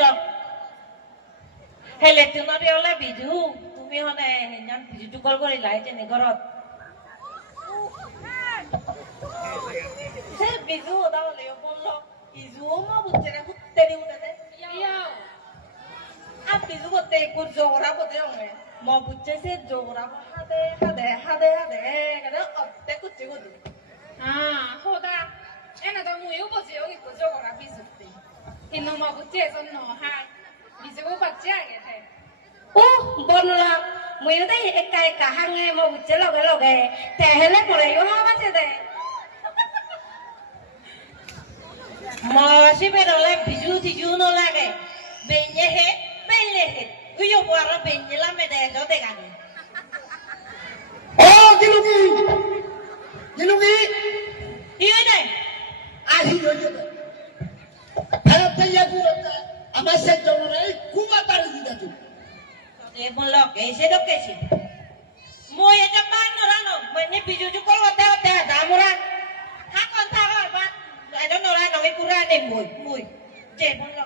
বলক হেলে তোমার ওলা বিজু তুমি হনে হেন বিজু টুকল করে লাই তেনে ঘরত সে বিজু ওদা হলে বলল ইজু মা বুঝছে না কুত্তে দি উঠে ইয়াও আ বিজু করতে কুর জোরা বদে হনে মা বুঝছে সে জোরা হাদে হাদে হাদে হাদে কেন অত্তে কুত্তে কুদু 호다 애나도 무효보지 여기 거 저거라 비슷해 이놈 아버지에서 너하 이제 오빠지 하게 돼 오 বললা মইও দে একা একা হাঙ্গে মো বুঝছে লগে লগে তে হেলে পড়ে ইও মাছে দে মসি বেরলে বিজু তিজু ন লাগে বেñe হে উইও পড়া বেñe la me de yo te gane ও গিলুগি গিলুগি ইও দে আহি হইছে ভারতে ইয়াগুরতা আমার সে জমরে কুমা পারে দিদা তুই এ বললো কেসে তো কেসে মই এটা মান নরানো মানে বিজু জু কল হতে হতে দামরা থাকন থাকর বা আইডো নরা নবে পুরা নে মই যে বললো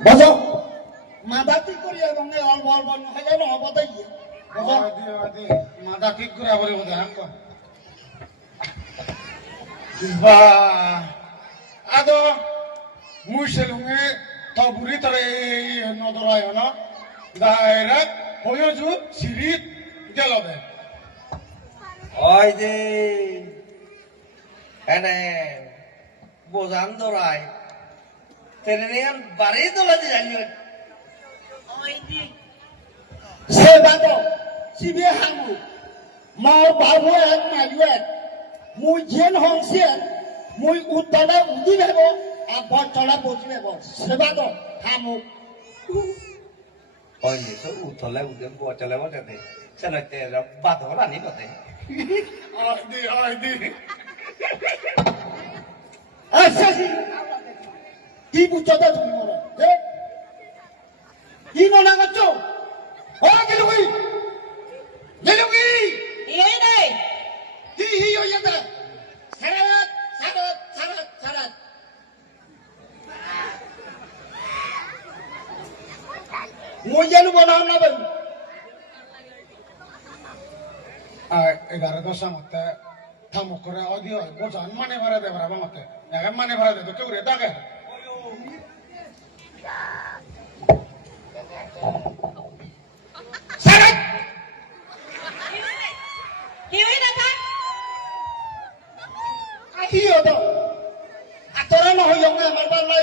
বজো মাদাতি করি এবং অল্প অল্প হলে না হবো তাই বজো আদি মাদা ঠিক করে বলে বোধ হাঙ্ক বা আদো মুইসেলুঙে তবুরি তরে নদরায় না ডাইরেক্ট হয়জু সিরিত গেলবে ওই যে এনে বোঝান দরাই তেরেন বাড়ি দলাতে জানি ওই দি সে বাদো সিবে হাঙ্গু মাও বাবু এক মাইয়ে মুই জেন হংসে মুই উত্তরে উদি নেব আর বচড়া বসি নেব সে বাদো হামু ওই নিছো উতলে উদে বচলে বচতে চলতে বাদরা নি বতে আদি আচ্ছা কি বুঝতে তুমি মনে কি মনে করছো ও গিলুগি গিলুগি ইও দে কি হি হইয়া দে সারাত সারাত সারাত সারাত মই জানো বনাও না ভাই 11 মতে থামক করে অদি হয় বোঝান মানে ভরা দেবরা মতে এখন মানে ভরা দেব কেউ রে দাগে